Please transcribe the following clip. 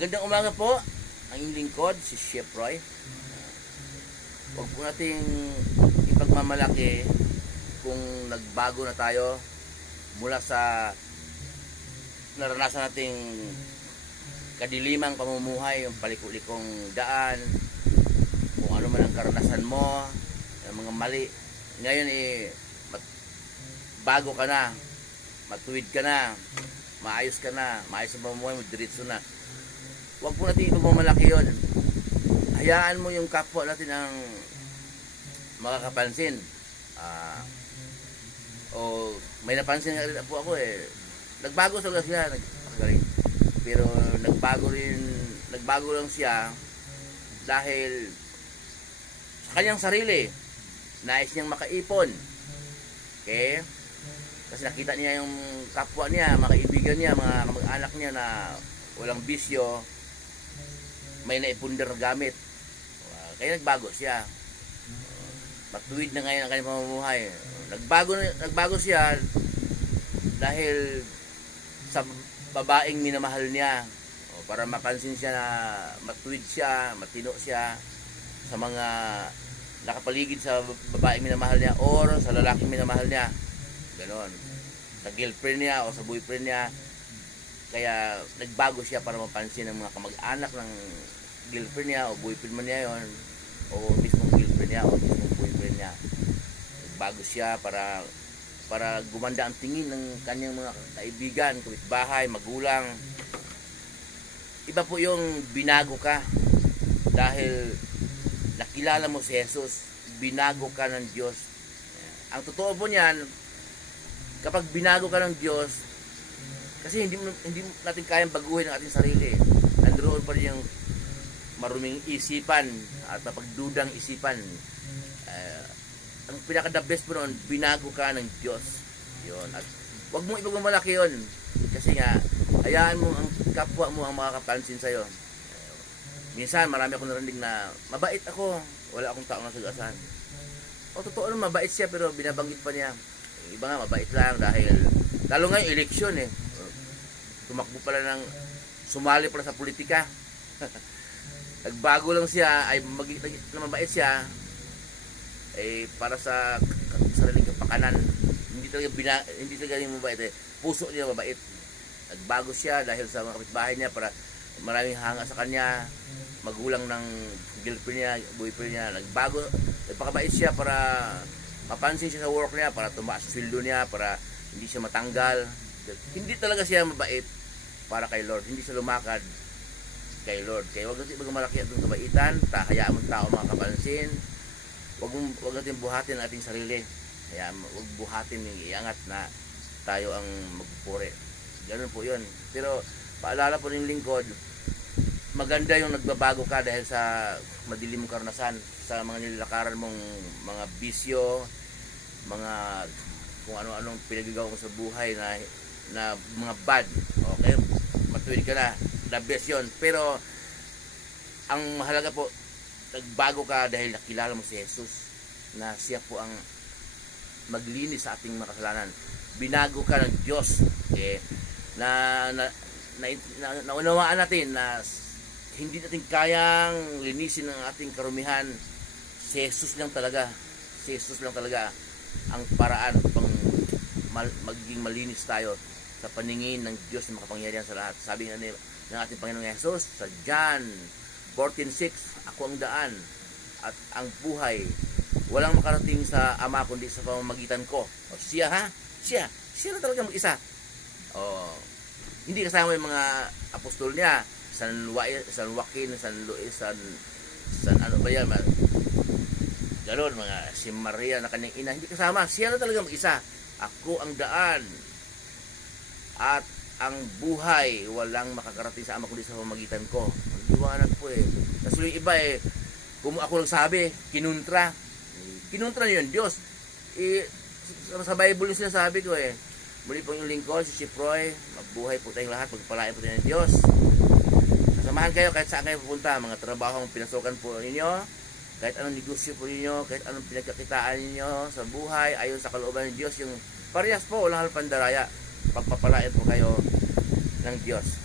Magandang umaga po. Ang inyong lingkod, si Chef Roy. Huwag po nating ipagmamalaki kung nagbago na tayo mula sa naranasan nating kadilimang pamumuhay, yung paliko-likong daan, kung ano man ang karanasan mo, yung mga mali. Ngayon bago ka na, matuwid ka na, maayos ka na, maayos ang pamumuhay mo, diretso na. Huwag po natin ipagmamalaki yun. Hayaan mo yung kapwa natin ang makakapansin. O may napansin nga rin po ako nagbago talaga siya, pero nagbago lang siya dahil sa kanyang sarili. Nais niyang makaipon. Okay? Kasi nakita niya yung kapwa niya, mga kaibigan niya, mga kamag-anak niya na walang bisyo, may naipundar na gamit. Kaya nagbago siya. Matuwid na ngayon ang kanyang pamumuhay. Nagbago siya dahil sa babaeng minamahal niya. Para mapansin siya na matuwid siya, matino siya sa mga nakapaligid sa babaeng minamahal niya or sa lalaking minamahal niya. Ganon. Sa girlfriend niya o sa boyfriend niya. Kaya nagbago siya para mapansin ng mga kamag-anak ng girlfriend niya o boyfriend man niya yon, o mismong girlfriend niya o mismong boyfriend niya. Nagbago siya para gumanda ang tingin ng kanyang mga kaibigan, kapitbahay, magulang. Iba po yung binago ka dahil nakilala mo si Jesus, binago ka ng Diyos. Ang totoo po niyan, kapag binago ka ng Diyos, kasi hindi natin kayang baguhin ang ating sarili. Nandoon pa rin yung maruming isipan at pagdudang isipan. Ang pinaka-the best po noon, binago ka ng Diyos. Yun. At huwag mong ipagmamalaki yun. Kasi nga, hayaan mo ang kapwa mo ang makakapansin sa'yo. Minsan, marami akong narinig na, mabait ako, wala akong taong nasagasan. O, totoo naman, mabait siya, pero binabanggit pa niya. Iba nga, mabait lang dahil, lalo nga yung eleksyon tumakbo pala sumali pala sa politika. Nagbago lang siya, na mabait siya, para sa sariling kapakanan. Hindi talaga yung mabait, puso niya mabait. Nagbago siya dahil sa mga kapitbahay niya, para maraming hanga sa kanya, magulang ng girlfriend niya, boyfriend niya. Nagpakabait siya para mapansin siya sa work niya, para tumaas ang sweldo niya, para hindi siya matanggal. Hindi talaga siya mabait para kay Lord, hindi siya lumakad kay Lord. Kaya huwag natin magmalaki at kabaitan, hayaan mo tao makakapansin. Huwag natin buhatin ang ating sarili. Kaya huwag buhatin, iangat na tayo ang magpupuri. Ganun po yun. Pero paalala po ng lingkod, maganda yung nagbabago ka dahil sa madilim mong karanasan, sa mga nilakaran mong mga bisyo, mga kung ano-anong pinagagawa mo sa buhay na mga bad. Okay, matuwid ka na, the best yun. Pero ang mahalaga po, nagbago ka dahil nakilala mo si Jesus, na siya po ang maglinis sa ating mga kasalanan. Binago ka ng Diyos. Naunawaan natin na hindi natin kayang linisin ang ating karumihan. Si Jesus lang talaga ang paraan pang magiging malinis tayo sa paningin ng Diyos na makapangyarihan sa lahat. Sabi nga ng ating Panginoong Jesus sa John 14:6, ako ang daan at ang buhay, walang makarating sa Ama kundi sa pamamagitan ko. Siya na talaga mag-isa. Hindi kasama yung mga apostol niya, San Joaquin, San Luis, San ano ba yan, galon, mga si Maria na kanyang ina, hindi kasama. Siya na talaga mag-isa. Ako ang daan at ang buhay, walang makakarating sa Ama kundi sa pamamagitan ko. Ang liwanag po Kasi yung iba kung ako nagsabi, kinuntra niyo yun, Diyos. Sa Bible yung sinasabi ko muli po yung lingkod, si Chef Roy, mabuhay po tayong lahat, magpalain po tayo ng Diyos. Sasamahan kayo kahit saan kayo pupunta, mga trabaho ang pinasukan po ninyo, kahit anong negosyo po ninyo, kahit anong pinagkakitaan ninyo sa buhay, ayon sa kalooban ng Diyos, yung parehas po, walang halpandaraya, pagpapalain po kayo ng Diyos.